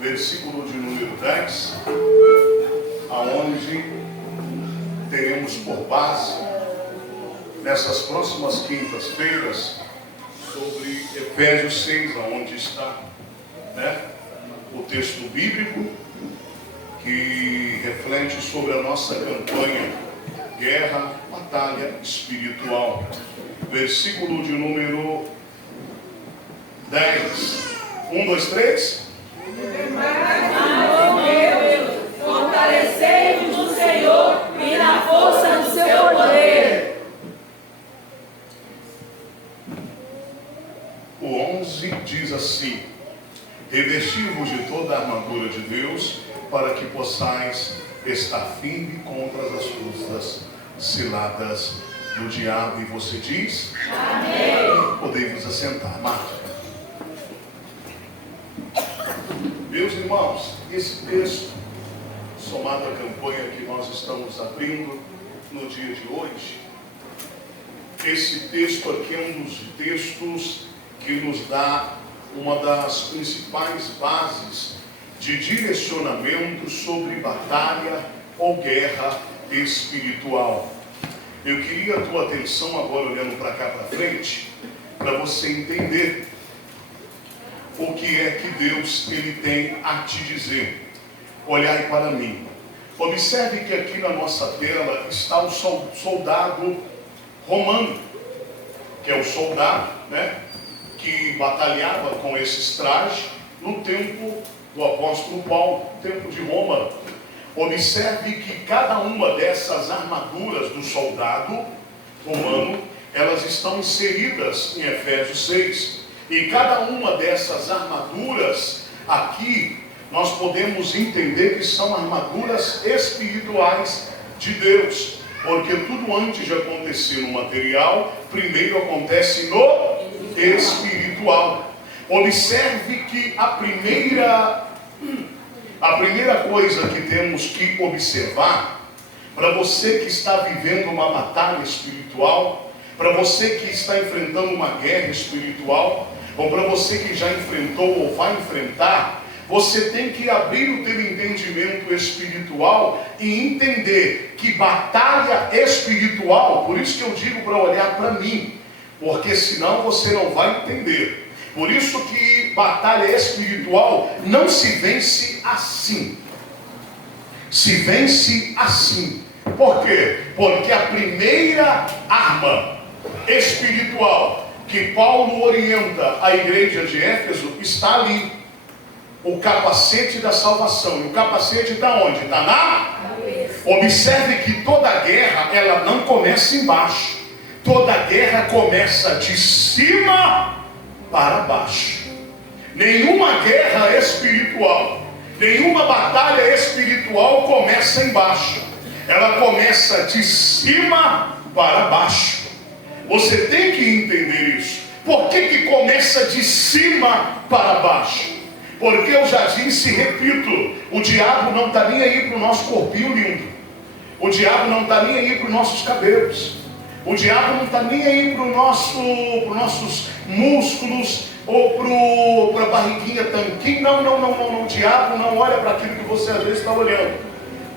versículo de número 10, aonde teremos por base, nessas próximas quintas-feiras, sobre Efésios 6, aonde está, o texto bíblico que reflete sobre a nossa campanha Guerra, Batalha Espiritual. Versículo de número 10. 1, 2, 3. Fortalecei-vos no Senhor e na força do seu poder. O 11 diz assim: revesti-vos de toda a armadura de Deus, para que possais estar firme contra as astúcias ciladas do diabo. E você diz? Amém. Podemos assentar, Marta. Meus irmãos, esse texto, somado à campanha que nós estamos abrindo no dia de hoje, esse texto aqui é um dos textos que nos dá uma das principais bases de direcionamento sobre batalha ou guerra espiritual. Eu queria a tua atenção agora, olhando para cá para frente, para você entender o que é que Deus ele tem a te dizer. Olhai para mim. Observe que aqui na nossa tela está o soldado romano, que é o soldado, que batalhava com esses trajes no tempo do apóstolo Paulo, no tempo de Roma. Observe que cada uma dessas armaduras do soldado romano, elas estão inseridas em Efésios 6. E cada uma dessas armaduras aqui, nós podemos entender que são armaduras espirituais de Deus. Porque tudo antes de acontecer no material, primeiro acontece no espiritual. Observe que a primeira coisa que temos que observar, para você que está vivendo uma batalha espiritual, para você que está enfrentando uma guerra espiritual, ou para você que já enfrentou ou vai enfrentar, você tem que abrir o teu entendimento espiritual e entender que batalha espiritual, por isso que eu digo para olhar para mim, porque senão você não vai entender. Por isso que batalha espiritual não se vence assim. Se vence assim. Por quê? Porque a primeira arma espiritual que Paulo orienta a igreja de Éfeso está ali. O capacete da salvação. E o capacete está onde? Está na cabeça. Observe que toda guerra, ela não começa embaixo. Toda guerra começa de cima para baixo. Nenhuma guerra espiritual, nenhuma batalha espiritual começa embaixo. Ela começa de cima para baixo. Você tem que entender isso. Por que começa de cima para baixo? Porque eu já disse e repito, o diabo não está nem aí para o nosso corpinho lindo. O diabo não está nem aí para os nossos cabelos. O diabo não está nem aí para os nossos músculos ou para a barriguinha tanquinho. Não. O diabo não olha para aquilo que você às vezes está olhando.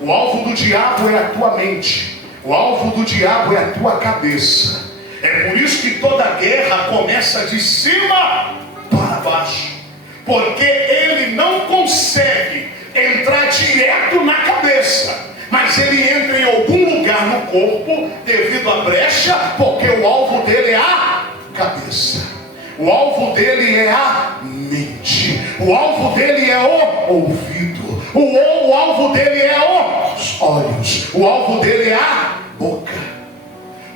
O alvo do diabo é a tua mente. O alvo do diabo é a tua cabeça. É por isso que toda guerra começa de cima para baixo. Porque ele não consegue entrar direto na cabeça, mas ele entra em algum lugar no corpo devido à brecha, porque o alvo dele é a cabeça. O alvo dele é a mente. O alvo dele é o ouvido. O alvo dele é os olhos. O alvo dele é a boca.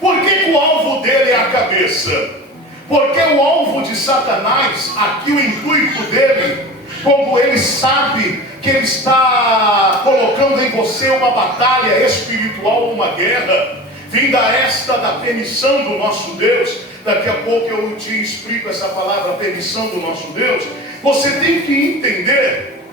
Por que o alvo dele é a cabeça? Porque o alvo de Satanás, aqui o intuito dele, como ele sabe que ele está colocando em você uma batalha espiritual, uma guerra, vinda esta da permissão do nosso Deus. Daqui a pouco eu te explico essa palavra, a permissão do nosso Deus. Você tem que entender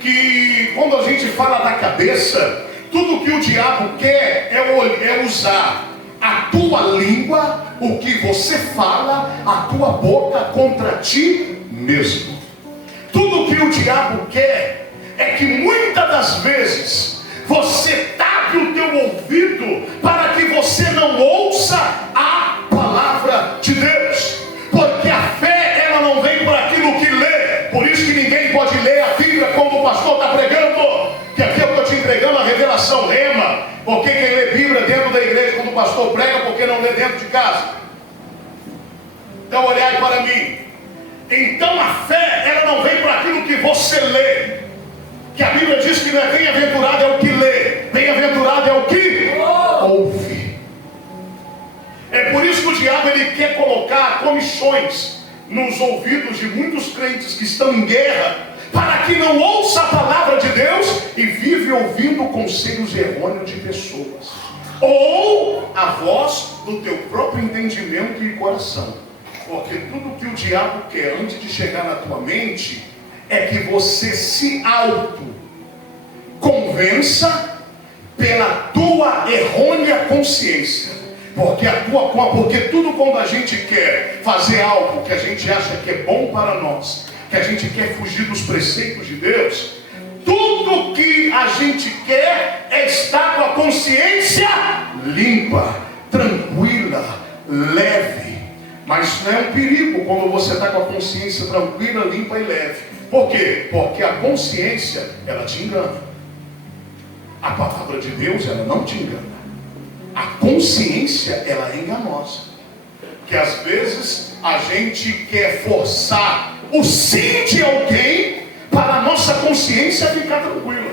que quando a gente fala da cabeça, tudo que o diabo quer é usar a tua língua, o que você fala, a tua boca contra ti mesmo. Tudo que o diabo quer é que muitas das vezes você tape o teu ouvido para que você não ouça a palavra de Deus. Porque a fé, ela não vem por aquilo que lê. Por isso que ninguém pode ler a Bíblia como o pastor está pregando. Que aqui eu estou te entregando a revelação rema. Porque quem lê Bíblia dentro da igreja quando o pastor prega, porque não lê dentro de casa? Então olhai para mim. Então a fé, ela não vem por aquilo que você lê. Que a Bíblia diz que não é bem-aventurado é o que lê, bem-aventurado é o que ouve. É por isso que o diabo ele quer colocar comissões nos ouvidos de muitos crentes que estão em guerra, para que não ouça a palavra de Deus e vive ouvindo conselhos errôneos de pessoas, ou a voz do teu próprio entendimento e coração. Porque tudo que o diabo quer antes de chegar na tua mente é que você se auto-convença pela tua errônea consciência. Porque tudo quando a gente quer fazer algo que a gente acha que é bom para nós, que a gente quer fugir dos preceitos de Deus, tudo que a gente quer é estar com a consciência limpa, tranquila, leve. Mas isso não é um perigo quando você está com a consciência tranquila, limpa e leve. Por quê? Porque a consciência, ela te engana. A palavra de Deus, ela não te engana. A consciência, ela é enganosa. Porque às vezes a gente quer forçar o sim de alguém para a nossa consciência ficar tranquila.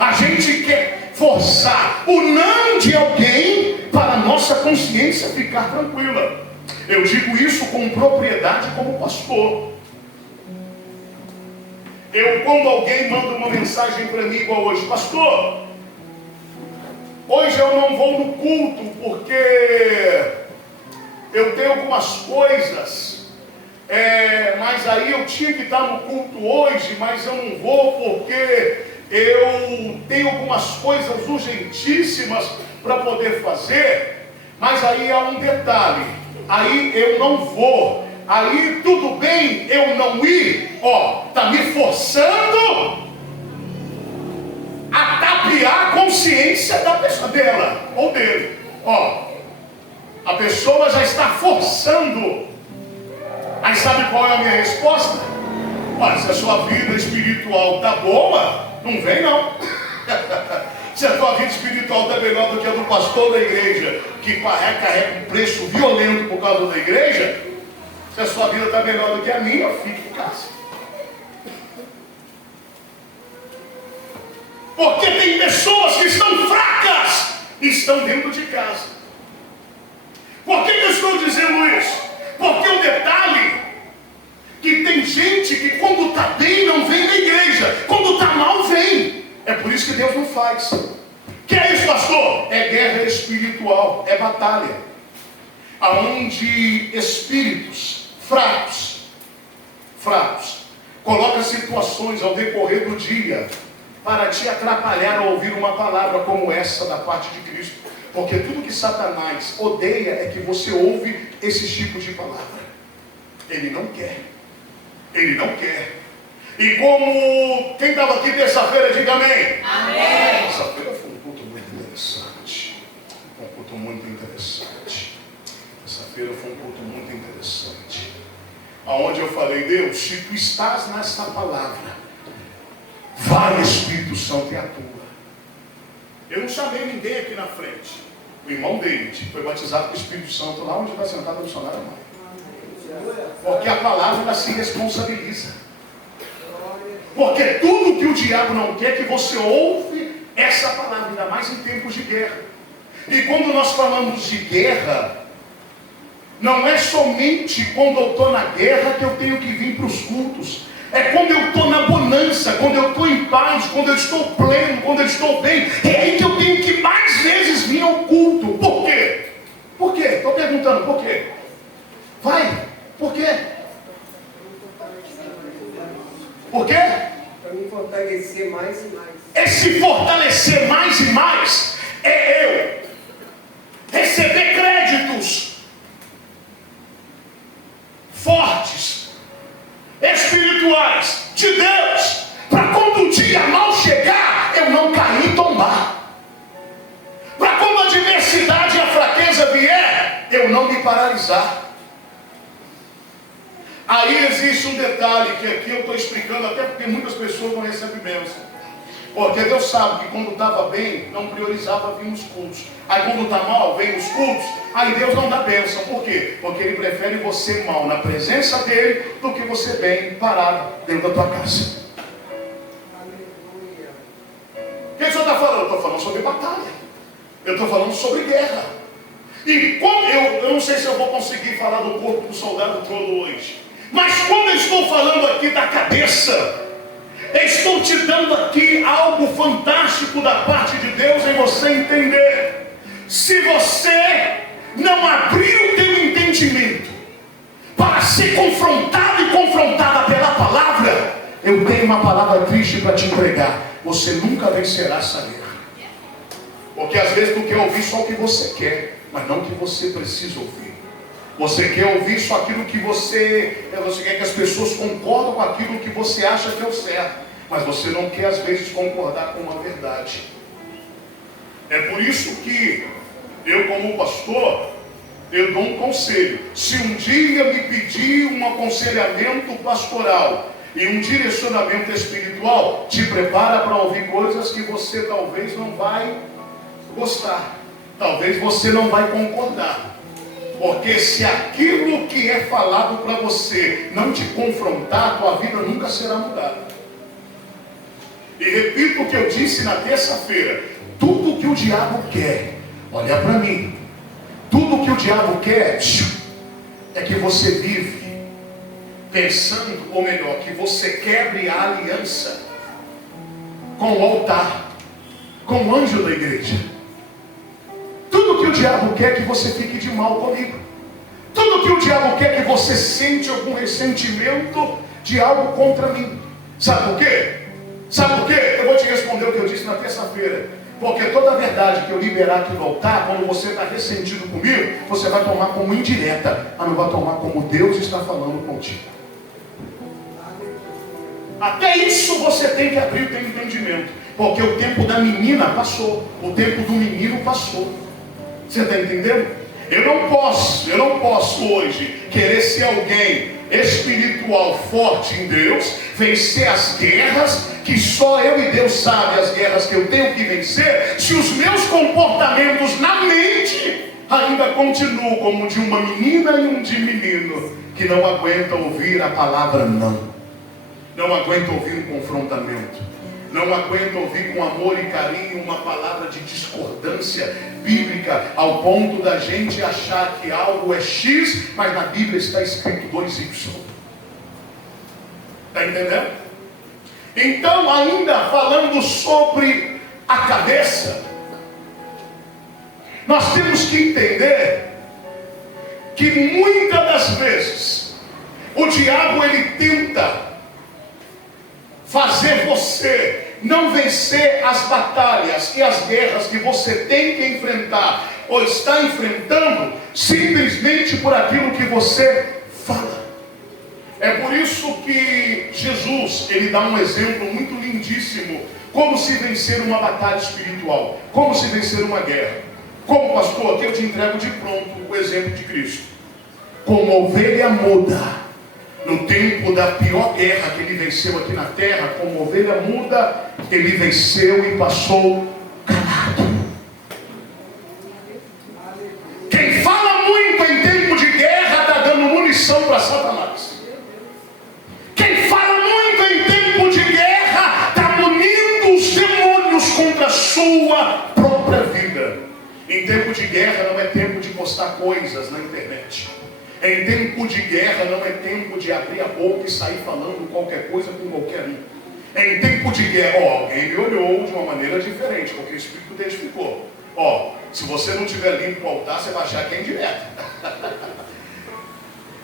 A gente quer forçar o não de alguém para a nossa consciência ficar tranquila. Eu digo isso com propriedade como pastor. Quando alguém manda uma mensagem para mim igual hoje: pastor, hoje eu não vou no culto porque eu tenho algumas coisas, mas aí eu tinha que estar no culto hoje, mas eu não vou porque eu tenho algumas coisas urgentíssimas para poder fazer. Mas aí há um detalhe: aí eu não vou. Aí tudo bem eu não ir, está me forçando a tapear a consciência da pessoa, dela ou dele. A pessoa já está forçando. Aí sabe qual é a minha resposta? Se a sua vida espiritual está boa, não vem não. Se a tua vida espiritual está melhor do que a do pastor da igreja, que carrega um preço violento por causa da igreja, se a sua vida está melhor do que a minha, fique em casa. Porque tem pessoas que estão fracas e estão dentro de casa. Por que eu estou dizendo isso? Porque o detalhe que tem gente que quando está bem não vem da igreja, quando está mal vem. É por isso que Deus não faz. Que é isso, pastor? É guerra espiritual, é batalha, aonde espíritos fracos coloca situações ao decorrer do dia para te atrapalhar a ouvir uma palavra como essa da parte de Cristo. Porque tudo que Satanás odeia é que você ouve esses tipos de palavra. Ele não quer. E como quem estava aqui terça-feira, diga amém. Amém. Terça-feira foi um culto muito interessante. Terça-feira foi um culto muito interessante. Aonde eu falei: Deus, se tu estás nesta palavra, vai, Espírito Santo, e atua. Eu não chamei ninguém aqui na frente. O irmão David foi batizado com o Espírito Santo lá onde está sentado a missionária mãe. Porque a palavra ela se responsabiliza. Porque tudo que o diabo não quer que você ouve essa palavra, ainda mais em tempos de guerra. E quando nós falamos de guerra, não é somente quando eu estou na guerra que eu tenho que vir para os cultos. É quando eu estou na bonança, quando eu estou em paz, quando eu estou pleno, quando eu estou bem. É aí que eu tenho que mais vezes vir ao culto. Por quê? Por quê? Estou perguntando, por quê? Vai, por quê? Por quê? Para me fortalecer mais e mais. Esse fortalecer mais e mais é eu receber créditos fortes, espirituais, de dia mal chegar, eu não cair e tombar. Para quando a adversidade e a fraqueza vier, eu não me paralisar. Aí existe um detalhe que aqui eu estou explicando, até porque muitas pessoas não recebem bênção. Porque Deus sabe que quando estava bem, não priorizava vir nos cultos. Aí quando está mal, vem nos cultos, aí Deus não dá bênção. Por quê? Porque Ele prefere você mal na presença dEle, do que você bem parado dentro da tua casa. O que o senhor está falando? Eu estou falando sobre batalha. Eu estou falando sobre guerra. E quando eu não sei se eu vou conseguir falar do corpo do soldado todo hoje. Mas quando eu estou falando aqui da cabeça, eu estou te dando aqui algo fantástico da parte de Deus em você entender. Se você não abrir o teu entendimento para ser confrontado e confrontada pela palavra, eu tenho uma palavra triste para te entregar. Você nunca vencerá essa guerra. Porque às vezes tu quer ouvir só o que você quer, mas não o que você precisa ouvir. Você quer ouvir só aquilo que você quer que as pessoas concordem com aquilo que você acha que é o certo, mas você não quer às vezes concordar com a verdade. É por isso que eu, como pastor, eu dou um conselho. Se um dia me pedir um aconselhamento pastoral e um direcionamento espiritual, te prepara para ouvir coisas que você talvez não vai gostar, talvez você não vai concordar. Porque se aquilo que é falado para você não te confrontar, tua vida nunca será mudada. E repito o que eu disse na terça-feira: tudo que o diabo quer, olha para mim, tudo que o diabo quer é que você vive pensando, ou melhor, que você quebre a aliança com o altar, com o anjo da igreja. Tudo que o diabo quer é que você fique de mal comigo. Tudo que o diabo quer é que você sente algum ressentimento de algo contra mim. Sabe por quê? Sabe por quê? Eu vou te responder o que eu disse na terça-feira. Porque toda a verdade que eu liberar aqui no altar, quando você está ressentido comigo, você vai tomar como indireta, mas não vai tomar como Deus está falando contigo. Até isso você tem que abrir o teu entendimento. Porque o tempo da menina passou, o tempo do menino passou. Você está entendendo? Eu não posso hoje querer ser alguém espiritual forte em Deus, vencer as guerras, que só eu e Deus sabem as guerras que eu tenho que vencer, se os meus comportamentos na mente ainda continuam como de uma menina e um de menino, que não aguenta ouvir a palavra não aguenta ouvir um confrontamento, não aguenta ouvir com amor e carinho uma palavra de discordância bíblica, ao ponto da gente achar que algo é X, mas na Bíblia está escrito 2Y. Está entendendo? Então, ainda falando sobre a cabeça, nós temos que entender que muitas das vezes o diabo ele tenta fazer você não vencer as batalhas e as guerras que você tem que enfrentar ou está enfrentando simplesmente por aquilo que você fala. É por isso que Jesus, ele dá um exemplo muito lindíssimo, como se vencer uma batalha espiritual, como se vencer uma guerra. Como pastor, aqui eu te entrego de pronto o exemplo de Cristo. Como ovelha muda, no tempo da pior guerra que ele venceu aqui na terra, como ovelha muda, ele venceu e passou calado. Quem fala muito em tempo de guerra está dando munição para Satanás. Quem fala muito em tempo de guerra está munindo os demônios contra a sua própria vida. Em tempo de guerra não é tempo de postar coisas na internet. Em tempo de guerra não é tempo de abrir a boca e sair falando qualquer coisa com qualquer um. Em tempo de guerra, alguém me olhou de uma maneira diferente, porque o Espírito identificou. Se você não tiver limpo o altar, você vai achar que é indireto.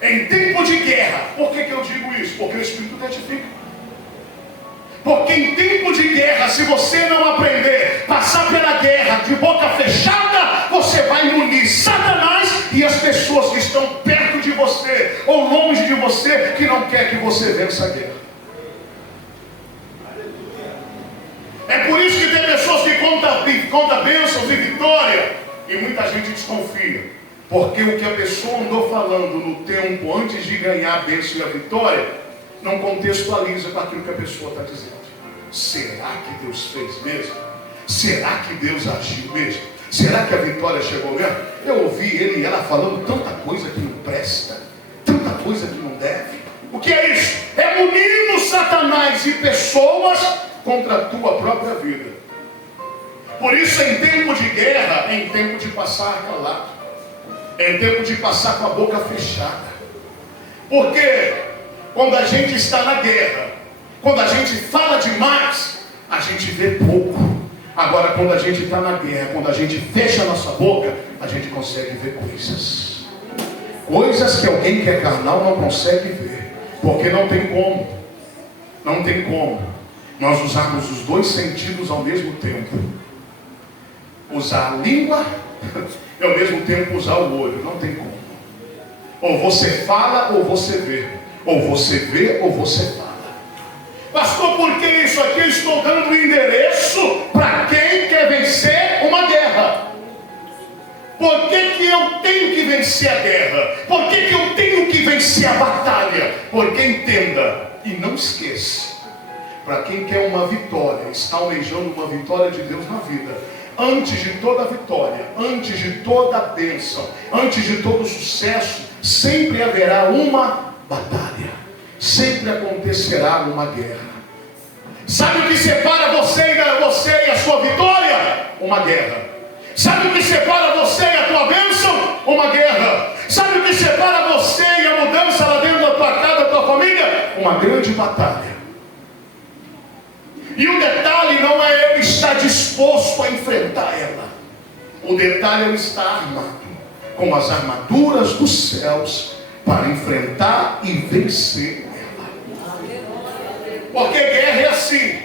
Em tempo de guerra, por que eu digo isso? Porque o Espírito identifica. Porque em tempo de guerra, se você não aprender a passar pela guerra de boca fechada, você vai munir Satanás e as pessoas que estão perto de você ou longe de você, que não quer que você vença a guerra. conta bênçãos e vitória. E muita gente desconfia. Porque o que a pessoa andou falando no tempo antes de ganhar a bênção e a vitória, não contextualiza com aquilo que a pessoa está dizendo. Será que Deus fez mesmo? Será que Deus agiu mesmo? Será que a vitória chegou mesmo? Eu ouvi ele e ela falando tanta coisa que não presta, tanta coisa que não deve. O que é isso? É munir Satanás e pessoas contra a tua própria vida. Por isso, em tempo de guerra, é em tempo de passar calado, é em tempo de passar com a boca fechada. Porque quando a gente está na guerra, quando a gente fala demais, a gente vê pouco. Agora, quando a gente está na guerra, quando a gente fecha a nossa boca, a gente consegue ver coisas. Coisas que alguém que é carnal não consegue ver. Porque não tem como. Não tem como nós usarmos os dois sentidos ao mesmo tempo. Usar a língua e ao mesmo tempo usar o olho. Não tem como. Ou você fala ou você vê. Ou você vê ou você fala. Pastor, por que isso aqui? Eu estou dando o endereço para quem quer vencer uma guerra. Por que eu tenho que vencer a guerra? Por que eu tenho que vencer a batalha? Porque entenda e não esqueça, para quem quer uma vitória, está almejando uma vitória de Deus na vida, antes de toda vitória, antes de toda bênção, antes de todo sucesso, sempre haverá uma batalha. Sempre acontecerá uma guerra. Sabe o que separa você e a sua vitória? Uma guerra. Sabe o que separa você e a tua bênção? Uma guerra. Sabe o que separa você e a mudança lá dentro da tua casa, da tua família? Uma grande batalha. E o detalhe não é eu estar disposto a enfrentar ela. O detalhe é eu estar armado com as armaduras dos céus para enfrentar e vencer ela. Porque guerra é assim.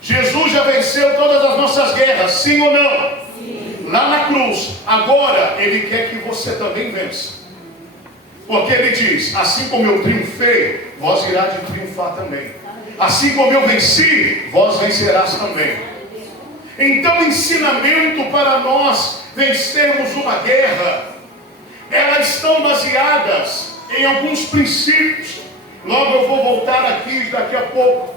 Jesus já venceu todas as nossas guerras, sim ou não? Sim. Lá na cruz. Agora Ele quer que você também vença. Porque Ele diz: assim como eu triunfei, vós irá de triunfar também. Assim como eu venci, vós vencerás também. Então, ensinamento para nós vencermos uma guerra, elas estão baseadas em alguns princípios. Logo eu vou voltar aqui daqui a pouco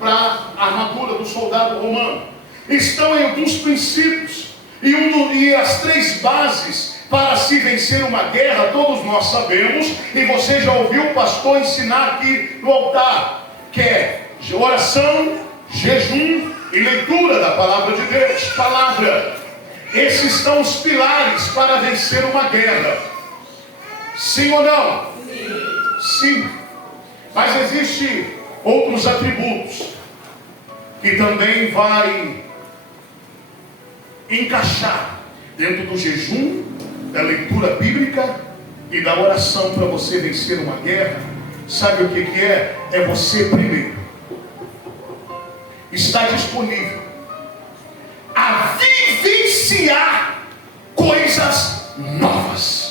para a armadura do soldado romano. Estão em alguns princípios e as três bases para se vencer uma guerra, todos nós sabemos, e você já ouviu o pastor ensinar aqui no altar, que é oração, jejum e leitura da palavra de Deus. Palavra. Esses são os pilares para vencer uma guerra. Sim ou não? Sim. Sim. Mas existem outros atributos que também vai encaixar dentro do jejum, da leitura bíblica e da oração para você vencer uma guerra. Sabe o que é? É você primeiro estar disponível a vivenciar coisas novas.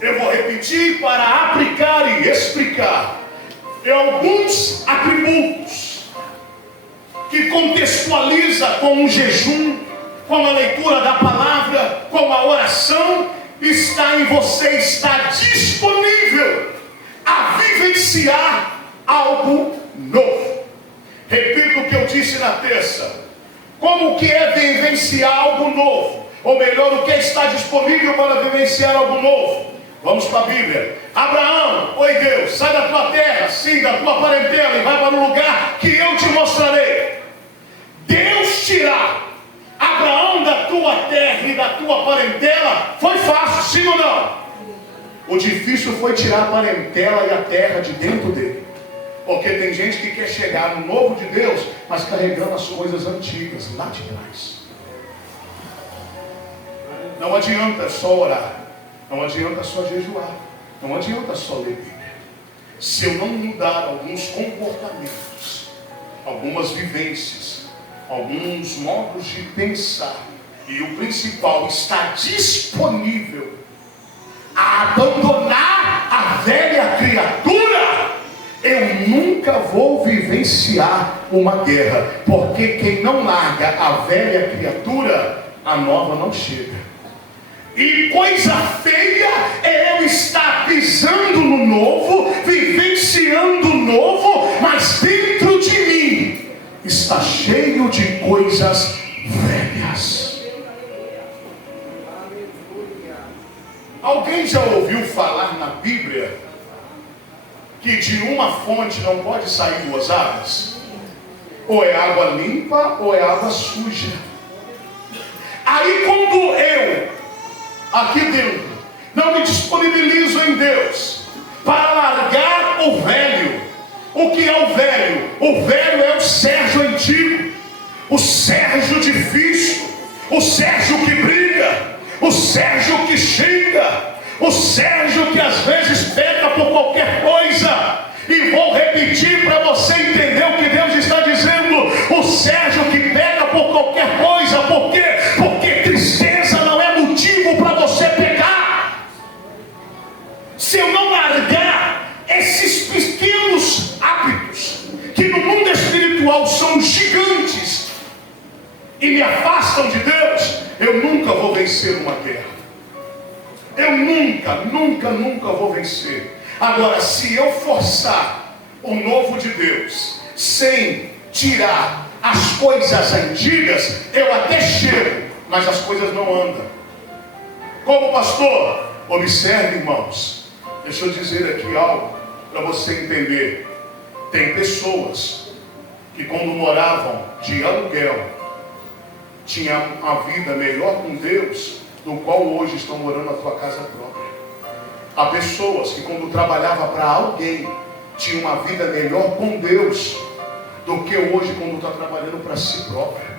Eu vou repetir para aplicar e explicar. Alguns atributos que contextualiza com o jejum, com a leitura da palavra, com a oração, está em você estar disponível a vivenciar algo novo. Repito o que eu disse na terça. Como que é vivenciar algo novo? Ou melhor, o que está disponível para vivenciar algo novo? Vamos para a Bíblia. Abraão, oi Deus, sai da tua terra, sim, da tua parentela, e vai para o lugar que eu te mostrarei. Deus tirar Abraão da tua terra e da tua parentela foi fácil, sim ou não? O difícil foi tirar a parentela e a terra de dentro dele. Porque tem gente que quer chegar no novo de Deus, mas carregando as coisas antigas lá de trás. Não adianta só orar. Não adianta só jejuar. Não adianta só ler Bíblia. Se eu não mudar alguns comportamentos, algumas vivências, alguns modos de pensar, e o principal, está disponível a abandonar a velha criatura, eu nunca vou viver vivenciar uma guerra, porque quem não larga a velha criatura, a nova não chega. E coisa feia é eu estar pisando no novo, vivenciando o novo, mas dentro de mim está cheio de coisas velhas. Alguém já ouviu falar na Bíblia que de uma fonte não pode sair duas águas? Ou é água limpa ou é água suja. Aí quando eu, aqui dentro, não me disponibilizo em Deus para largar o velho. O que é o velho? O velho é o Sérgio antigo, o Sérgio difícil, o Sérgio que briga, o Sérgio que xinga, o Sérgio que às vezes peca por qualquer coisa. E vou repetir para você entender o que Deus está dizendo: o Sérgio que peca por qualquer coisa. Por quê? Porque tristeza não é motivo para você pecar. Se eu não largar esses pequenos hábitos que no mundo espiritual são gigantes e me afastam de Deus, eu nunca vou vencer uma guerra. Eu nunca vou vencer. Agora, se eu forçar o novo de Deus sem tirar as coisas antigas, eu até chego, mas as coisas não andam. Como pastor, observe, irmãos, deixa eu dizer aqui algo para você entender. Tem pessoas que quando moravam de aluguel tinham uma vida melhor com Deus do qual hoje estão morando na sua casa própria. Há pessoas que quando trabalhava para alguém tinham uma vida melhor com Deus do que hoje quando está trabalhando para si própria.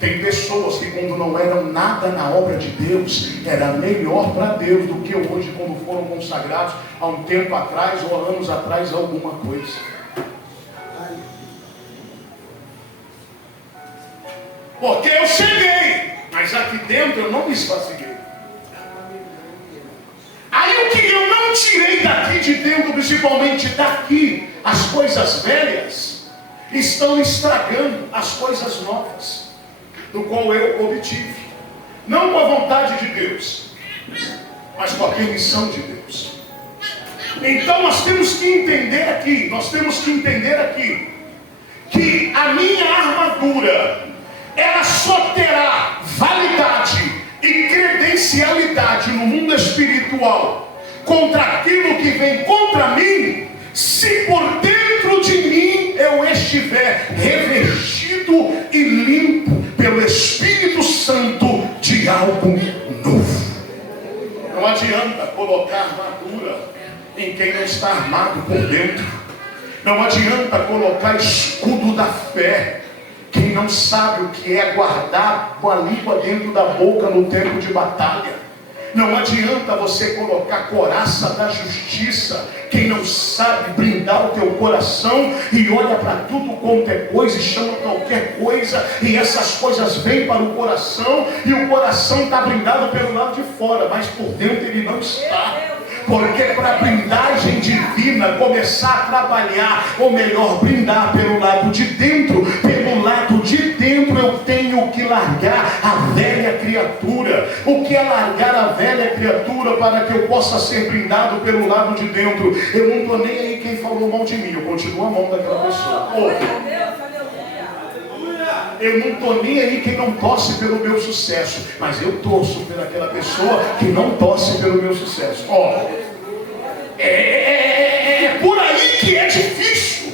Tem pessoas que quando não eram nada na obra de Deus, era melhor para Deus do que hoje quando foram consagrados há um tempo atrás ou há anos atrás alguma coisa. Porque eu cheguei, mas aqui dentro eu não me esvaziei. Aí o que eu não tirei daqui de dentro, principalmente daqui, as coisas velhas, estão estragando as coisas novas, do qual eu obtive. Não com a vontade de Deus, mas com a permissão de Deus. Então nós temos que entender aqui, que a minha armadura, ela só terá validade e credencialidade no mundo espiritual contra aquilo que vem contra mim, se por dentro de mim eu estiver revestido e limpo pelo Espírito Santo de algo novo. Não adianta colocar armadura em quem não está armado por dentro. Não adianta colocar escudo da fé quem não sabe o que é guardar com a língua dentro da boca no tempo de batalha. Não adianta você colocar coraça da justiça quem não sabe brindar o teu coração e olha para tudo quanto é coisa e chama qualquer coisa, e essas coisas vêm para o coração e o coração está brindado pelo lado de fora, mas por dentro ele não está. Porque para a blindagem divina começar a trabalhar, ou melhor, brindar pelo lado de dentro, eu tenho que largar a velha criatura. O que é largar a velha criatura para que eu possa ser brindado pelo lado de dentro? Eu não estou nem aí quem falou mal de mim, eu continuo a mão daquela pessoa. Eu não estou nem aí quem não torce pelo meu sucesso, mas eu torço pelaquela pessoa que não torce pelo meu sucesso. É por aí que é difícil,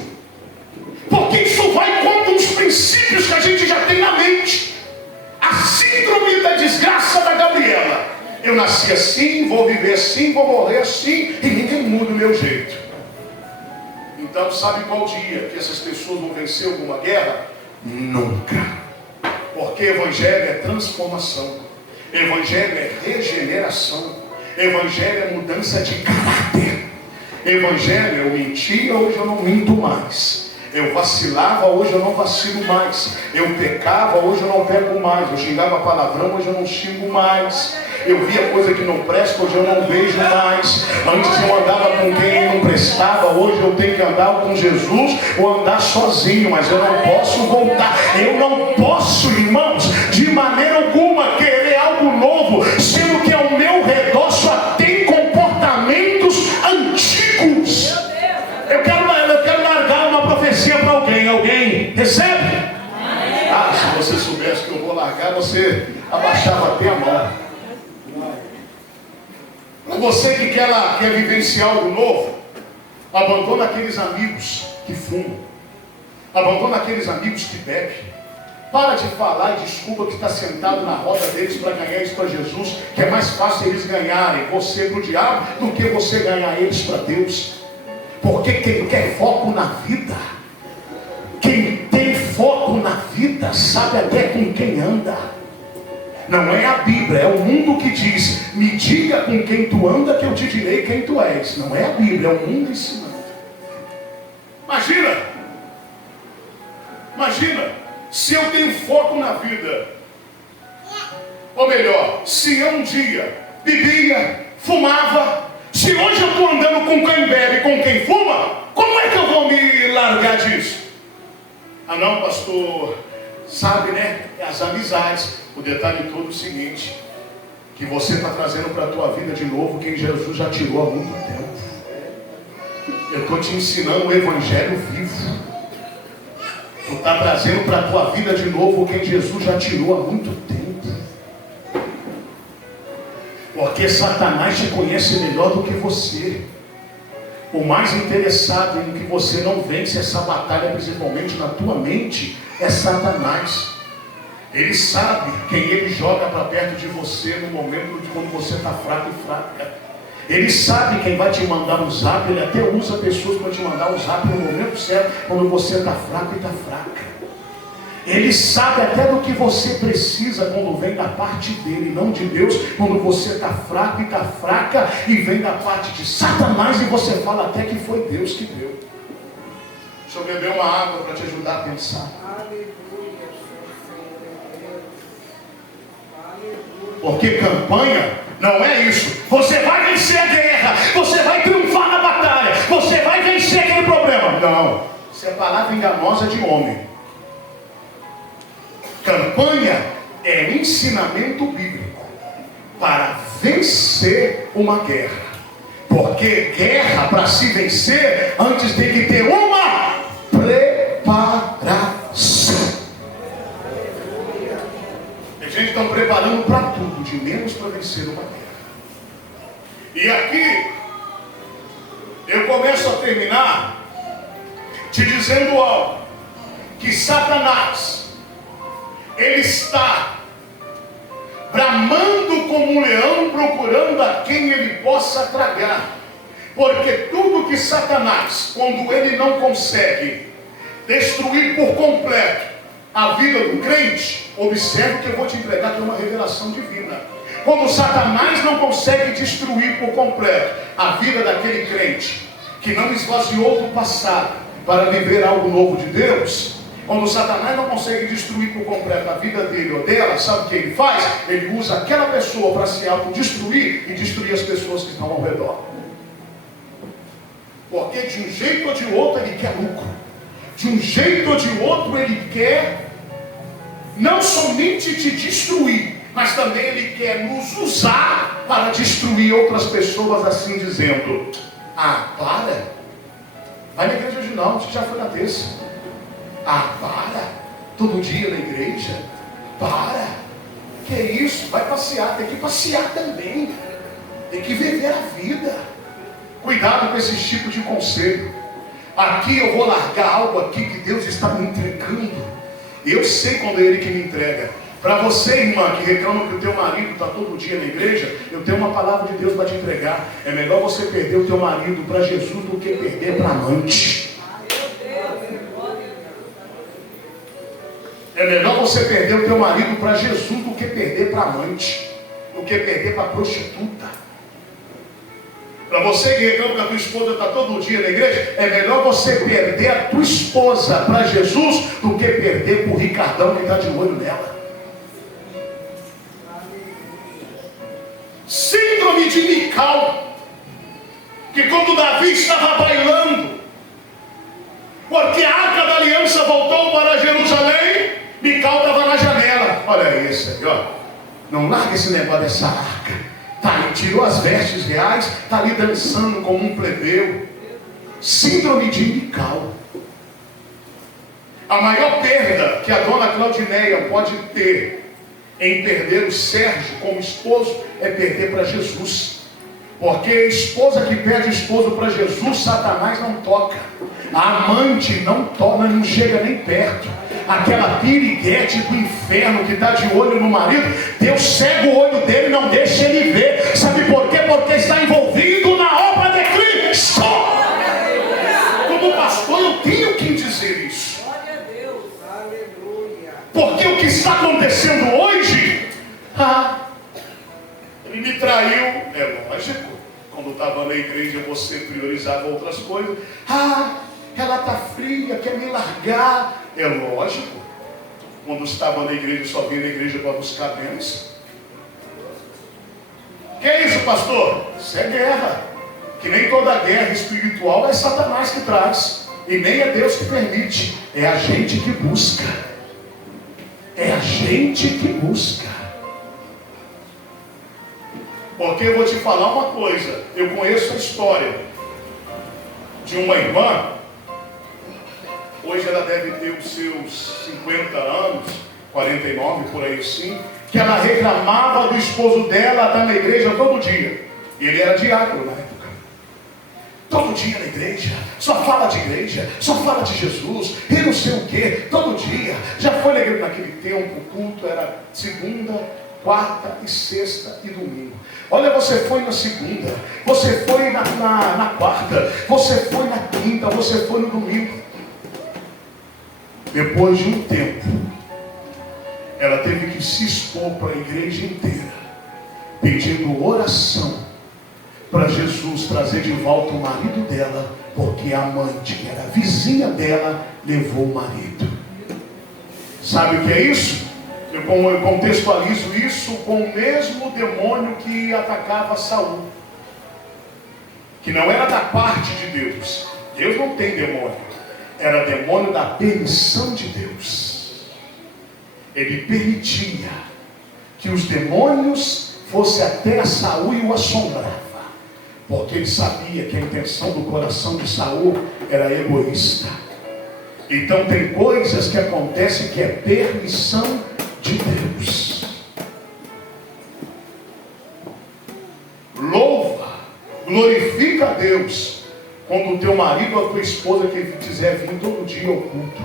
porque isso vai contra os princípios que a gente já tem na mente. A síndrome da desgraça da Gabriela: eu nasci assim, vou viver assim, vou morrer assim, e ninguém muda o meu jeito. Então sabe qual dia que essas pessoas vão vencer alguma guerra? Nunca. Porque Evangelho é transformação, Evangelho é regeneração, Evangelho é mudança de caráter. Evangelho, eu mentia, hoje eu não minto mais. Eu vacilava, hoje eu não vacilo mais. Eu pecava, hoje eu não peco mais. Eu xingava palavrão, hoje eu não xingo mais. Eu via coisa que não presta, hoje eu não vejo mais. Antes eu andava com quem não prestava, hoje eu tenho que andar com Jesus ou andar sozinho, mas eu não posso voltar. Eu não posso, irmãos, de maneira alguma querer algo novo, sendo que ao meu redor só tem comportamentos antigos. Eu quero largar uma profecia para alguém. Alguém recebe? Ah, se você soubesse que eu vou largar, você abaixava até a mão. Você que quer vivenciar algo novo, abandona aqueles amigos que fumam, abandona aqueles amigos que bebem. Para de falar e desculpa que está sentado na roda deles para ganhar isso para Jesus, que é mais fácil eles ganharem você para o diabo do que você ganhar eles para Deus. Porque quem quer foco na vida, quem tem foco na vida, sabe até com quem anda. Não é a Bíblia, é o mundo que diz: me diga com quem tu anda que eu te direi quem tu és. Não é a Bíblia, é o mundo ensinando. Imagina, se eu tenho foco na vida, ou melhor, se eu um dia bebia, fumava, se hoje eu estou andando com quem bebe e com quem fuma, como é que eu vou me largar disso? Ah não, pastor, sabe, né? É as amizades. O detalhe todo é o seguinte: que você está trazendo para a tua vida de novo quem Jesus já tirou há muito tempo. Eu estou te ensinando o evangelho vivo. Tu está trazendo para a tua vida de novo quem Jesus já tirou há muito tempo. Porque Satanás te conhece melhor do que você. O mais interessado em que você não vence essa batalha, principalmente na tua mente, é Satanás. Ele sabe quem ele joga para perto de você no momento de quando você está fraco e fraca. Ele sabe quem vai te mandar um zap. Ele até usa pessoas para te mandar um zap no momento certo, quando você está fraco e está fraca. Ele sabe até do que você precisa quando vem da parte dele, não de Deus. Quando você está fraco e está fraca e vem da parte de Satanás, e você fala até que foi Deus que deu. Deixa eu beber uma água para te ajudar a pensar. Porque campanha não é isso. Você vai vencer a guerra, você vai triunfar na batalha, você vai vencer aquele problema. Não, isso é palavra enganosa de homem. Campanha é ensinamento bíblico para vencer uma guerra. Porque guerra, para se vencer, antes tem que ter uma preparação. A gente está preparando para tudo, de menos para vencer uma guerra. E aqui eu começo a terminar te dizendo algo: que Satanás, ele está bramando como um leão, procurando a quem ele possa tragar. Porque tudo que Satanás, quando ele não consegue destruir por completo a vida do crente, observe que eu vou te entregar aqui uma revelação divina. Quando Satanás não consegue destruir por completo a vida daquele crente que não esvaziou do passado para viver algo novo de Deus, quando Satanás não consegue destruir por completo a vida dele ou dela, sabe o que ele faz? Ele usa aquela pessoa para se autodestruir e destruir as pessoas que estão ao redor. Porque de um jeito ou de outro ele quer lucro. De um jeito ou de outro ele quer não somente te destruir, mas também ele quer nos usar para destruir outras pessoas, assim dizendo: ah, para, vai na igreja hoje não, você já foi na terça. Ah, para, todo dia na igreja, para, que é isso, vai passear, tem que passear também, tem que viver a vida. Cuidado com esse tipo de conselho. Aqui eu vou largar algo aqui que Deus está me entregando. Eu sei quando é Ele que me entrega. Para você, irmã, que reclama que o teu marido está todo dia na igreja, eu tenho uma palavra de Deus para te entregar. É melhor você perder o teu marido para Jesus do que perder para a amante. É melhor você perder o teu marido para Jesus do que perder para a amante, do que perder para a prostituta. Para você que reclama que a tua esposa está todo dia na igreja, é melhor você perder a tua esposa para Jesus do que perder para o Ricardão que está de olho nela. Síndrome de Mical, que quando Davi estava bailando, porque a arca da aliança voltou para Jerusalém, Mical estava na janela. Olha isso aí, ó. Não larga esse negócio dessa arca. Tá ali, tirou as vestes reais, está ali dançando como um plebeu. Síndrome de Mical. A maior perda que a dona Claudineia pode ter em perder o Sérgio como esposo é perder para Jesus. Porque a esposa que perde esposo para Jesus, Satanás não toca. A amante não toca, não chega nem perto. Aquela piriguete do inferno que está de olho no marido, Deus cega o olho dele e não deixa ele ver. Sabe por quê? Porque está envolvido na obra de Cristo. Como pastor, eu tenho que dizer isso. Porque o que está acontecendo hoje, ele me traiu, é lógico. Quando estava na igreja você priorizava outras coisas. Ela está fria, quer me largar. É lógico. Quando estava na igreja, só vinha na igreja para buscar bênção. Que é isso, pastor? Isso é guerra. Que nem toda guerra espiritual é Satanás que traz. E nem é Deus que permite. É a gente que busca. É a gente que busca. Porque eu vou te falar uma coisa. Eu conheço a história de uma irmã. Hoje ela deve ter os seus 50 anos, 49, por aí sim. Que ela reclamava do esposo dela estar na igreja todo dia. Ele era diácono na época. Todo dia na igreja, só fala de igreja, só fala de Jesus, e não sei o que, todo dia. Já foi na igreja naquele tempo, o culto era segunda, quarta e sexta e domingo. Olha, você foi na segunda, você foi na quarta, você foi na quinta, você foi no domingo. Depois de um tempo, ela teve que se expor para a igreja inteira, pedindo oração para Jesus trazer de volta o marido dela, porque a amante, que era vizinha dela, levou o marido. Sabe o que é isso? Eu contextualizo isso com o mesmo demônio que atacava Saul, que não era da parte de Deus. Deus não tem demônio, era demônio da permissão de Deus. Ele permitia que os demônios fossem até Saul e o assombrava, porque ele sabia que a intenção do coração de Saul era egoísta. Então tem coisas que acontecem que é permissão de Deus. Louva, glorifica a Deus quando o teu marido ou a tua esposa que quiser vir todo dia ao culto.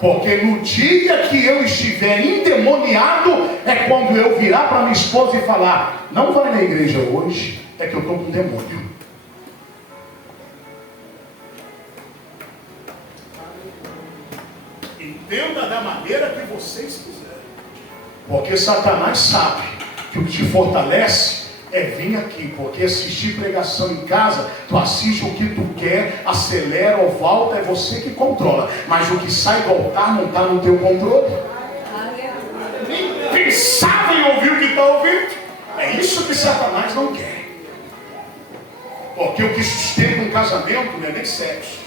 Porque no dia que eu estiver endemoniado é quando eu virar para minha esposa e falar: não vai na igreja hoje, é que eu estou com demônio. Entenda da maneira que vocês quiserem. Porque Satanás sabe que o que te fortalece é vir aqui. Porque assistir pregação em casa, tu assiste o que tu quer, acelera ou volta, é você que controla. Mas o que sai do altar não está no teu controle. Nem pensava em ouvir o que está ouvindo. É isso que Satanás não quer. Porque o que sustenta um casamento não é nem sexo.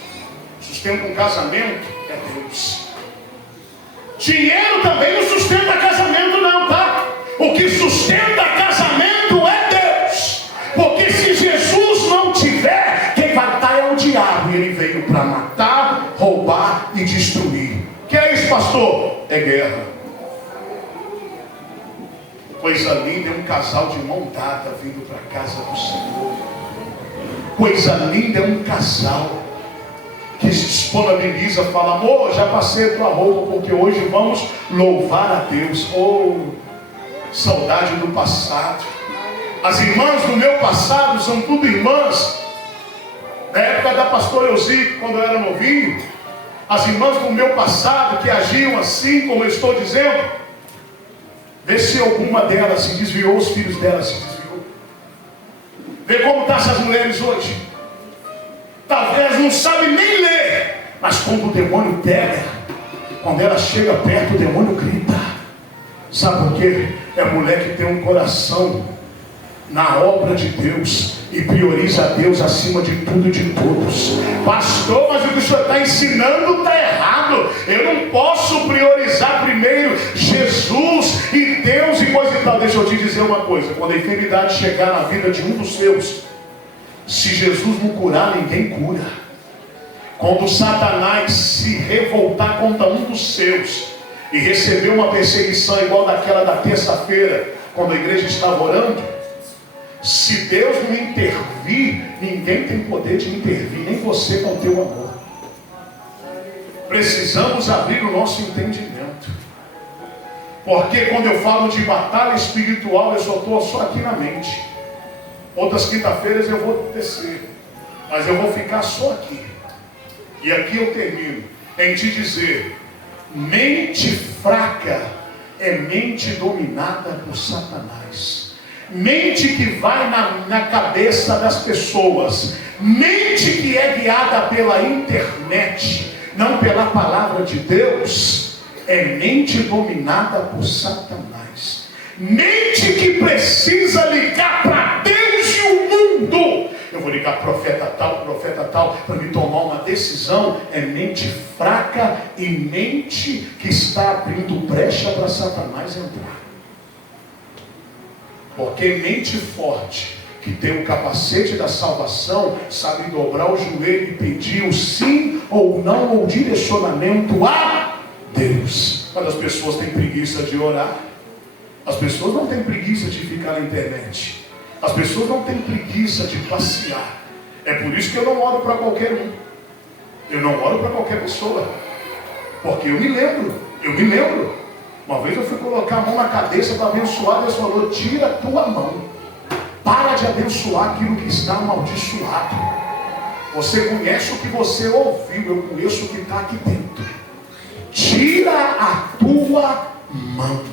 Sustenta um casamento é Deus. Dinheiro também não sustenta casamento não, tá? O que sustenta casamento é Deus. Porque se Jesus não tiver, quem vai estar é o diabo. E ele veio para matar, roubar e destruir. Que é isso, pastor? É guerra. Coisa linda é um casal de mão dada vindo para a casa do Senhor. Coisa linda é um casal que se disponibiliza, fala: amor, já passei a tua roupa, porque hoje vamos louvar a Deus. Oh, saudade do passado. As irmãs do meu passado são tudo irmãs da época da pastora Elzique, quando eu era novinho. As irmãs do meu passado que agiam assim, como eu estou dizendo, vê se alguma delas se desviou, os filhos delas se desviou. Vê como estão essas mulheres hoje. Talvez não sabem nem ler, mas quando o demônio pega, quando ela chega perto, o demônio grita. Sabe por quê? É a mulher que tem um coração na obra de Deus e prioriza a Deus acima de tudo e de todos. Pastor, mas o que o senhor está ensinando está errado. Eu não posso priorizar primeiro Jesus e Deus e coisa e tal. Deixa eu te dizer uma coisa: quando a enfermidade chegar na vida de um dos seus, se Jesus não curar, ninguém cura. Quando Satanás se revoltar contra um dos seus e receber uma perseguição igual daquela da terça-feira, quando a igreja estava orando, se Deus não intervir, ninguém tem poder de intervir, nem você com o teu amor. Precisamos abrir o nosso entendimento, porque quando eu falo de batalha espiritual, eu estou só aqui na mente. Outras quinta-feiras eu vou descer, mas eu vou ficar só aqui. E aqui eu termino em te dizer: mente fraca é mente dominada por Satanás. Mente que vai na cabeça das pessoas, mente que é guiada pela internet, não pela palavra de Deus, é mente dominada por Satanás. Mente que precisa ligar para Deus e o mundo. Eu vou ligar profeta tal, para me tomar uma decisão. É mente fraca e mente que está abrindo brecha para Satanás entrar. Porque mente forte, que tem o capacete da salvação, sabe dobrar o joelho e pedir o sim ou não, ou direcionamento a Deus. Mas as pessoas têm preguiça de orar. As pessoas não têm preguiça de ficar na internet. As pessoas não têm preguiça de passear. É por isso que eu não oro para qualquer um. Eu não oro para qualquer pessoa. Porque eu me lembro. Uma vez eu fui colocar a mão na cabeça para abençoar. Deus falou: tira a tua mão. Para de abençoar aquilo que está amaldiçoado. Você conhece o que você ouviu. Eu conheço o que está aqui dentro. Tira a tua mão.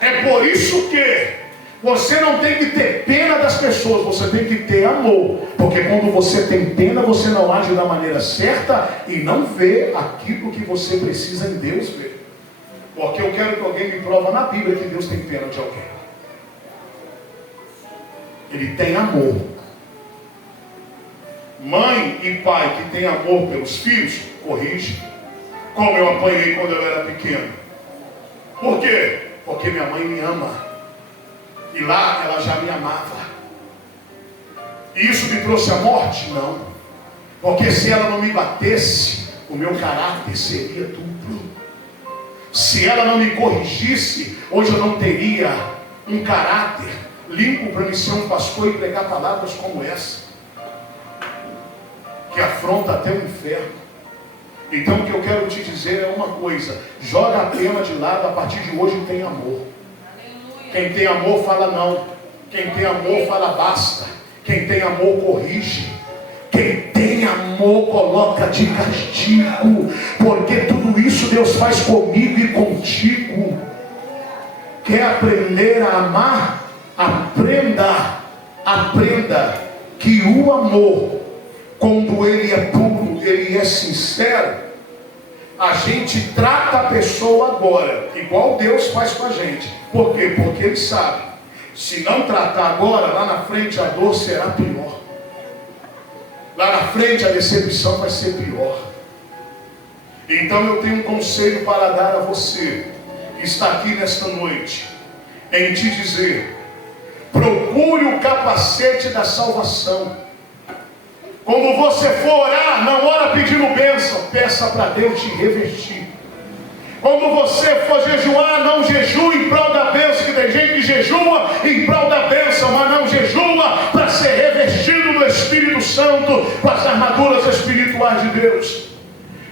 É por isso que você não tem que ter pena das pessoas, você tem que ter amor. Porque quando você tem pena, você não age da maneira certa e não vê aquilo que você precisa em Deus ver. Porque eu quero que alguém me prova na Bíblia que Deus tem pena de alguém. Ele tem amor. Mãe e pai que tem amor pelos filhos, corrige. Como eu apanhei quando eu era pequeno. Por quê? Porque minha mãe me ama. E lá ela já me amava. E isso me trouxe a morte? Não. Porque se ela não me batesse, o meu caráter seria duplo. Se ela não me corrigisse, hoje eu não teria um caráter limpo para me ser um pastor e pregar palavras como essa, que afronta até o inferno. Então o que eu quero te dizer é uma coisa: joga a pena de lado, a partir de hoje tem amor. Quem tem amor fala não. Quem tem amor fala basta. Quem tem amor corrige. Quem tem amor coloca de castigo. Porque tudo isso Deus faz comigo e contigo. Quer aprender a amar? Aprenda que o amor, quando ele é puro, ele é sincero, a gente trata a pessoa agora igual Deus faz com a gente. Por quê? Porque ele sabe, se não tratar agora, lá na frente a dor será pior. Lá na frente a decepção vai ser pior. Então eu tenho um conselho para dar a você que está aqui nesta noite, em te dizer: procure o capacete da salvação. Quando você for orar, não ora pedindo bênção, peça para Deus te revestir. Quando você for jejuar, não jejue em prol da bênção, que tem gente que jejua em prol da bênção, mas não jejua para ser revestido do Espírito Santo, com as armaduras espirituais de Deus.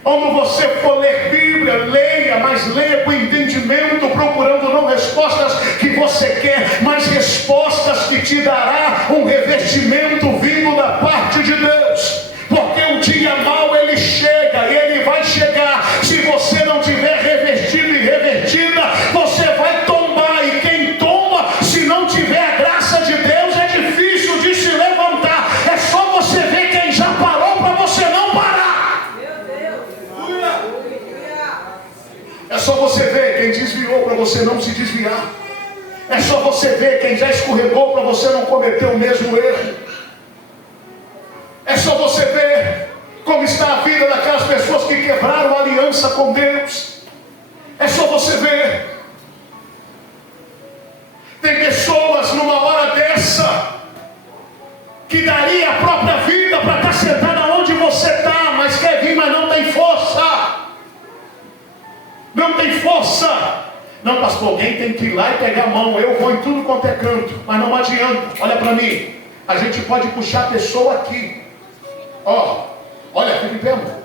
Quando você for ler Bíblia, leia, mas leia com entendimento, procurando não respostas que você quer, mas respostas que te dará um revestimento vindo da parte de Deus. Porque o dia mau ele chega, e ele vai chegar. Se você não tiver revestido e revertida, você vai tombar. E quem tomba, se não tiver a graça de Deus, é difícil É só você ver quem desviou para você não se desviar. É só você ver quem já escorregou para você não cometer o mesmo erro. É só você ver como está a vida daquelas pessoas que quebraram a aliança com Deus. É só você ver. Tem pessoas numa hora dessa que daria a própria vida para estar sentada onde você está, mas quer vir, mas não tem força. Não tem força. Não, pastor, alguém tem que ir lá e pegar a mão. Eu vou em tudo quanto é canto, mas não adianta. Olha para mim. A gente pode puxar a pessoa aqui. Ó, olha, fica em pé, amor.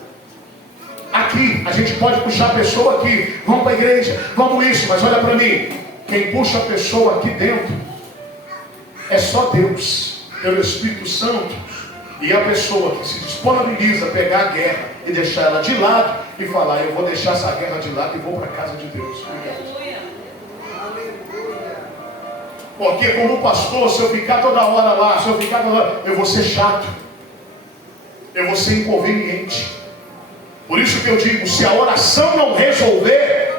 Aqui, a gente pode puxar a pessoa aqui. Vamos para a igreja, vamos isso. Mas olha para mim. Quem puxa a pessoa aqui dentro é só Deus, pelo Espírito Santo. E a pessoa que se disponibiliza a pegar a guerra e deixar ela de lado e falar: eu vou deixar essa guerra de lado e vou para a casa de Deus. Porque como pastor, se eu ficar toda hora lá, eu vou ser chato, eu vou ser inconveniente. Por isso que eu digo, se a oração não resolver,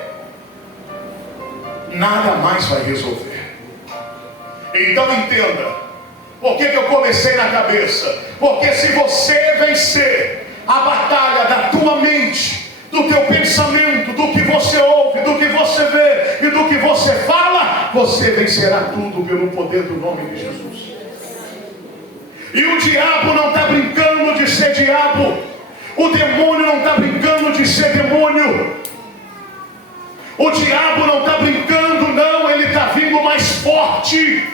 nada mais vai resolver. Então entenda, por que eu comecei na cabeça? Porque se você vencer a batalha da tua mente, do teu pensamento, do que você ouve, do que você vê e do que você fala, você vencerá tudo pelo poder do nome de Jesus. E o diabo não está brincando de ser diabo. O demônio não está brincando de ser demônio. O diabo não está brincando, não. Ele está vindo mais forte.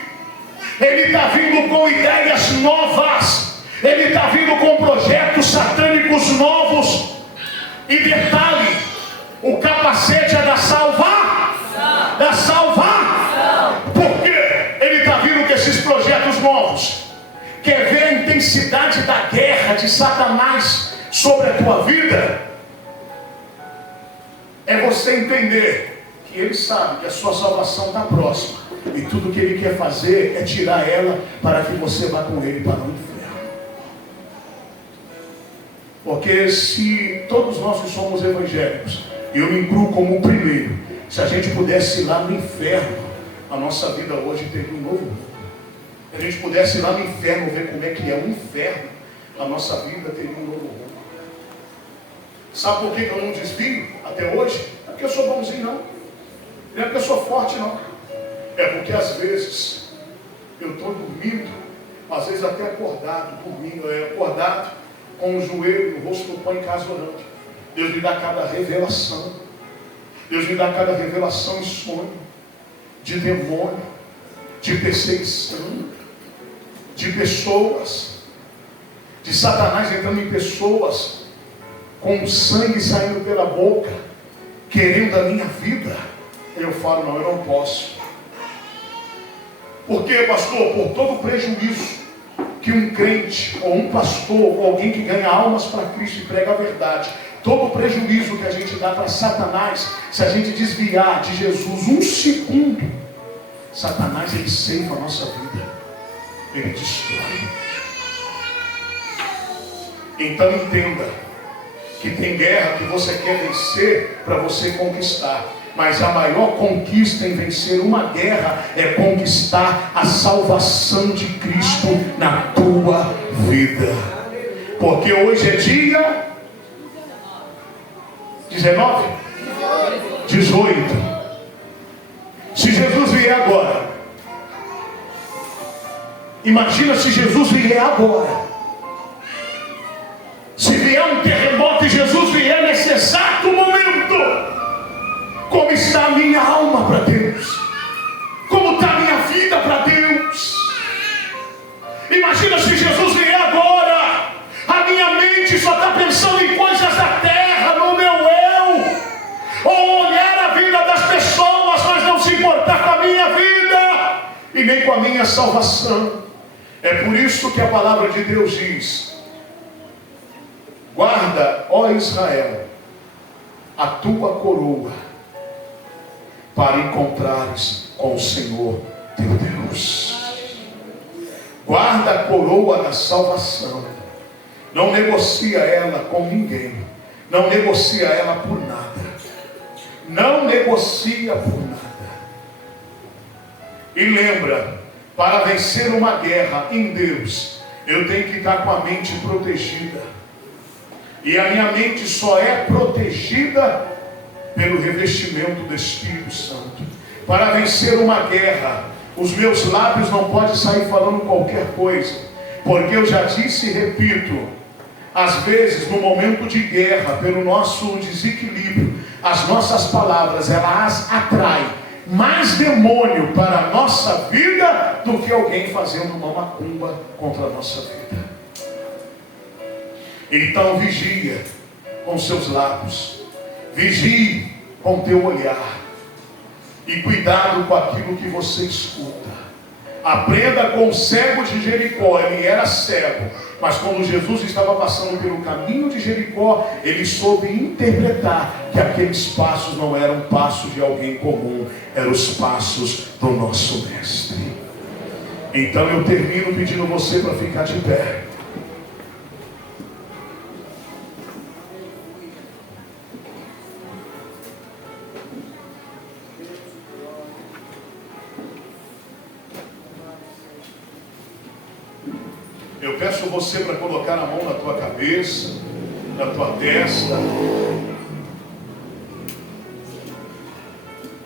Ele está vindo com ideias novas. Ele está vindo com projetos satânicos novos. E detalhe, o capacete é da salvação. Da salvação. Por quê? Ele está vindo com esses projetos novos. Quer ver a intensidade da guerra de Satanás sobre a tua vida? É você entender que ele sabe que a sua salvação está próxima. E tudo que ele quer fazer é tirar ela para que você vá com ele para o inferno. Porque se todos nós que somos evangélicos, e eu me incluo como o primeiro, se a gente pudesse ir lá no inferno, a nossa vida hoje teria um novo mundo. Se a gente pudesse ir lá no inferno ver como é que é o inferno, a nossa vida teria um novo mundo. Sabe por que eu não desvio até hoje? Não é porque eu sou bonzinho, não. Não é porque eu sou forte, não. É porque às vezes eu estou dormindo, às vezes até acordado, acordado com o joelho no rosto do pão em casa orando. Deus me dá cada revelação. Deus me dá cada revelação em sonho, de demônio, de perseguição, de pessoas, de Satanás entrando em pessoas, com sangue saindo pela boca, querendo a minha vida. Eu falo: não, eu não posso. Por quê, pastor? Por todo o prejuízo que um crente, ou um pastor, ou alguém que ganha almas para Cristo e prega a verdade, todo o prejuízo que a gente dá para Satanás, se a gente desviar de Jesus um segundo, Satanás, ele ceifa a nossa vida, ele destrói. Então entenda que tem guerra que você quer vencer para você conquistar, mas a maior conquista em vencer uma guerra é conquistar a salvação de Cristo na tua vida. Porque hoje é dia 19, 18. Se Jesus vier agora, imagina se Jesus vier agora. Se vier um terremoto e Jesus vier nesse exato momento, como está a minha alma para Deus? Como está a minha vida para Deus? Imagina se Jesus vier agora, a minha mente só está pensando em coisas da terra, no meu eu, ou olhar a vida das pessoas, mas não se importar com a minha vida e nem com a minha salvação. É por isso que a palavra de Deus diz: guarda, ó Israel, a tua coroa, para encontrares com o Senhor teu Deus. Guarda a coroa da salvação. Não negocia ela com ninguém. Não negocia ela por nada. Não negocia por nada. E lembra, para vencer uma guerra em Deus, eu tenho que estar com a mente protegida. E a minha mente só é protegida pelo revestimento do Espírito Santo. Para vencer uma guerra, os meus lábios não podem sair falando qualquer coisa, porque eu já disse e repito, às vezes no momento de guerra, pelo nosso desequilíbrio, as nossas palavras, elas atraem mais demônio para a nossa vida do que alguém fazendo uma macumba contra a nossa vida. Então vigia com seus lábios, vigie com teu olhar, e cuidado com aquilo que você escuta. Aprenda com o cego de Jericó. Ele era cego, mas quando Jesus estava passando pelo caminho de Jericó, ele soube interpretar que aqueles passos não eram passos de alguém comum, eram os passos do nosso mestre. Então eu termino pedindo você para ficar de pé. Eu peço você para colocar a mão na tua cabeça, na tua testa.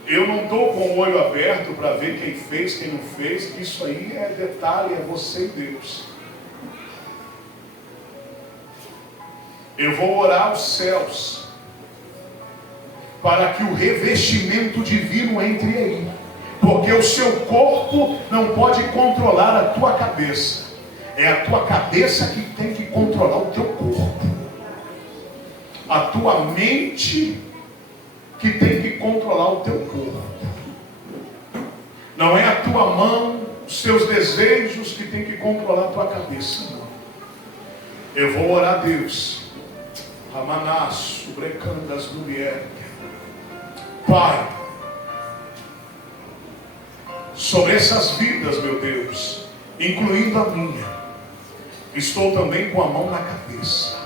Eu não estou com o olho aberto para ver quem fez, quem não fez. Isso aí é detalhe, é você e Deus. Eu vou orar aos céus para que o revestimento divino entre aí, porque o seu corpo não pode controlar a tua cabeça. É a tua cabeça que tem que controlar o teu corpo. A tua mente que tem que controlar o teu corpo. Não é a tua mão, os seus desejos que tem que controlar a tua cabeça, não. Eu vou orar a Deus. Ramanasso, brecandas mulher. Pai, sobre essas vidas, meu Deus, incluindo a minha, estou também com a mão na cabeça.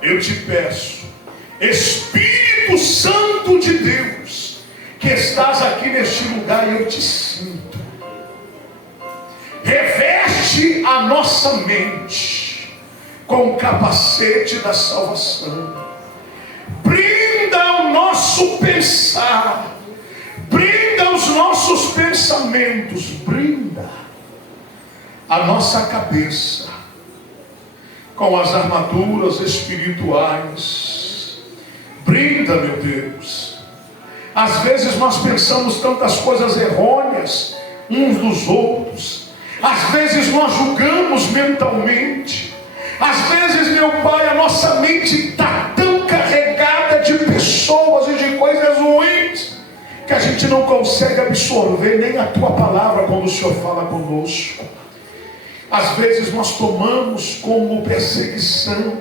Eu te peço, Espírito Santo de Deus, que estás aqui neste lugar, e eu te sinto. Reveste a nossa mente com o capacete da salvação. Brinda o nosso pensar, brinda os nossos pensamentos, brinda a nossa cabeça com as armaduras espirituais. Brinda, meu Deus. Às vezes nós pensamos tantas coisas errôneas uns dos outros. Às vezes nós julgamos mentalmente. Às vezes, meu Pai, a nossa mente está tão carregada de pessoas e de coisas ruins que a gente não consegue absorver nem a Tua palavra quando o Senhor fala conosco. Às vezes nós tomamos como perseguição,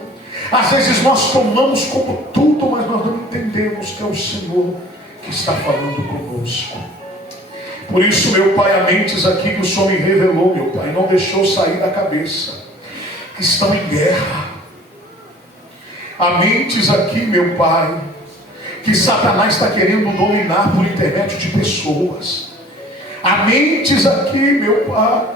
às vezes nós tomamos como tudo, mas nós não entendemos que é o Senhor que está falando conosco. Por isso, meu Pai, há mentes aqui que o Senhor me revelou, meu Pai, não deixou sair da cabeça, que estão em guerra. Há mentes aqui, meu Pai, que Satanás está querendo dominar por intermédio de pessoas. Há mentes aqui, meu Pai,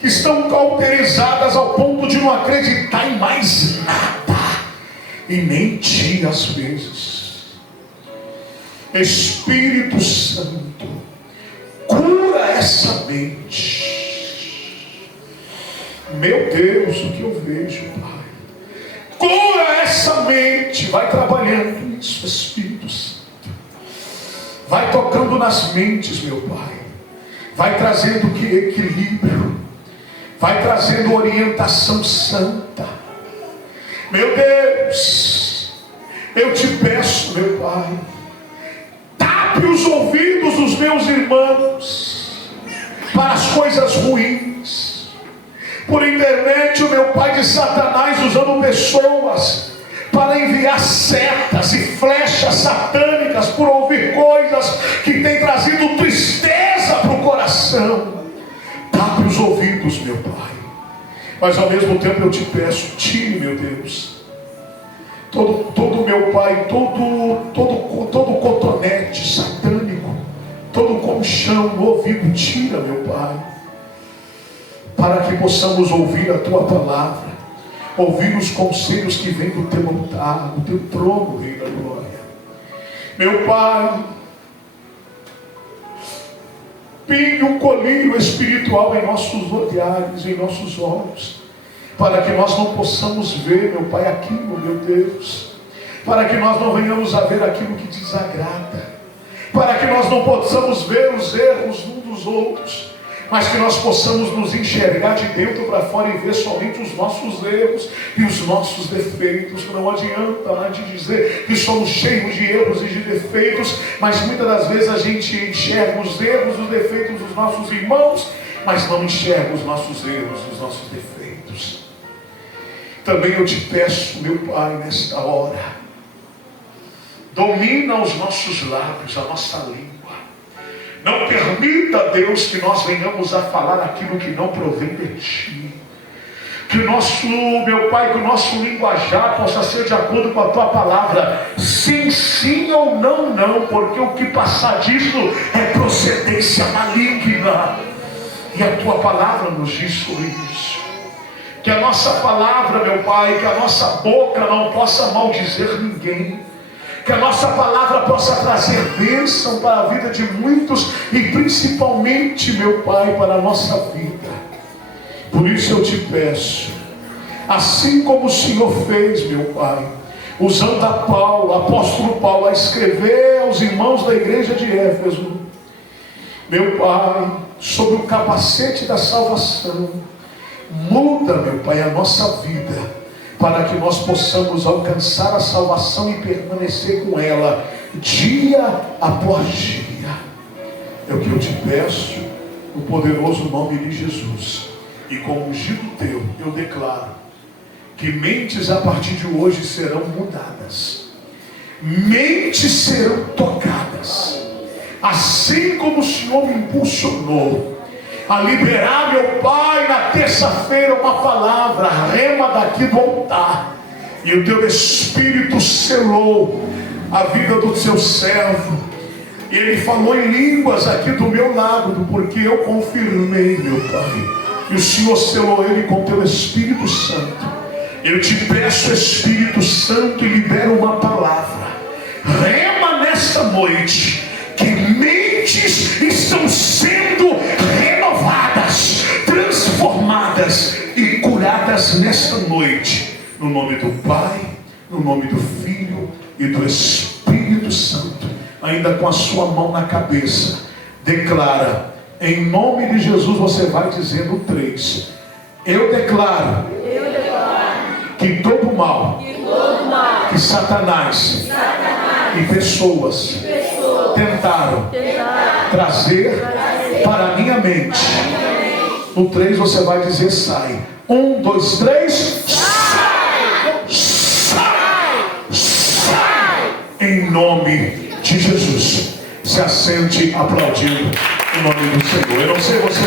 que estão cauterizadas ao ponto de não acreditar em mais nada, e nem ti às vezes. Espírito Santo, cura essa mente. Meu Deus, o que eu vejo, Pai? Cura essa mente. Vai trabalhando isso, Espírito Santo. Vai tocando nas mentes, meu Pai. Vai trazendo que equilíbrio. Vai trazendo orientação santa. Meu Deus, eu te peço, meu Pai, tape os ouvidos dos meus irmãos para as coisas ruins. Por intermédio, meu Pai, de Satanás, usando pessoas para enviar setas e flechas satânicas por ouvir coisas que têm trazido tristeza para o coração. Tape os ouvidos, meu Pai. Mas ao mesmo tempo eu te peço, tire, meu Deus, todo meu Pai, Pai, todo cotonete satânico, todo colchão no ouvido, tira, meu Pai, para que possamos ouvir a Tua palavra, ouvir os conselhos que vêm do Teu altar, do Teu trono, Rei da Glória. Meu Pai, pingue um colírio espiritual em nossos olhares, em nossos olhos, para que nós não possamos ver, meu Pai, aquilo, meu Deus, para que nós não venhamos a ver aquilo que desagrada, para que nós não possamos ver os erros uns dos outros, mas que nós possamos nos enxergar de dentro para fora e ver somente os nossos erros e os nossos defeitos. Não adianta mais de dizer que somos cheios de erros e de defeitos, mas muitas das vezes a gente enxerga os erros e os defeitos dos nossos irmãos, mas não enxerga os nossos erros e os nossos defeitos. Também eu te peço, meu Pai, nesta hora, domina os nossos lábios, a nossa língua. Não permita, Deus, que nós venhamos a falar aquilo que não provém de Ti. Que o nosso, meu Pai, que o nosso linguajar possa ser de acordo com a Tua palavra. Sim, sim ou não, não, porque o que passar disso é procedência maligna. E a Tua palavra nos diz sobre isso. Que a nossa palavra, meu Pai, que a nossa boca não possa maldizer ninguém. Que a nossa palavra possa trazer bênção para a vida de muitos e principalmente, meu Pai, para a nossa vida. Por isso eu te peço, assim como o Senhor fez, meu Pai, usando o apóstolo Paulo, a escrever aos irmãos da igreja de Éfeso, meu Pai, sobre o capacete da salvação, muda, meu Pai, a nossa vida, para que nós possamos alcançar a salvação e permanecer com ela dia após dia. É o que eu te peço, no poderoso nome de Jesus. E com o ungido teu, eu declaro que mentes a partir de hoje serão mudadas, mentes serão tocadas, assim como o Senhor me impulsionou a liberar, meu Pai, na terça-feira uma palavra, rema daqui do altar, e o Teu Espírito selou a vida do Seu servo, e ele falou em línguas aqui do meu lado, porque eu confirmei, meu Pai, e o Senhor selou ele com Teu Espírito Santo. Eu te peço, Espírito Santo, e libera uma palavra, rema nesta noite, que mentes estão sendo renovadas, transformadas e curadas nesta noite, no nome do Pai, no nome do Filho e do Espírito Santo. Ainda com a sua mão na cabeça, declara, em nome de Jesus. Você vai dizendo 3. Eu declaro que todo mal, que Satanás e pessoas tentaram trazer para a minha mente. No 3 você vai dizer sai. 1, 2, 3. Sai! Sai! Sai! Em nome de Jesus. Se assente aplaudindo o nome do Senhor. Eu não sei você.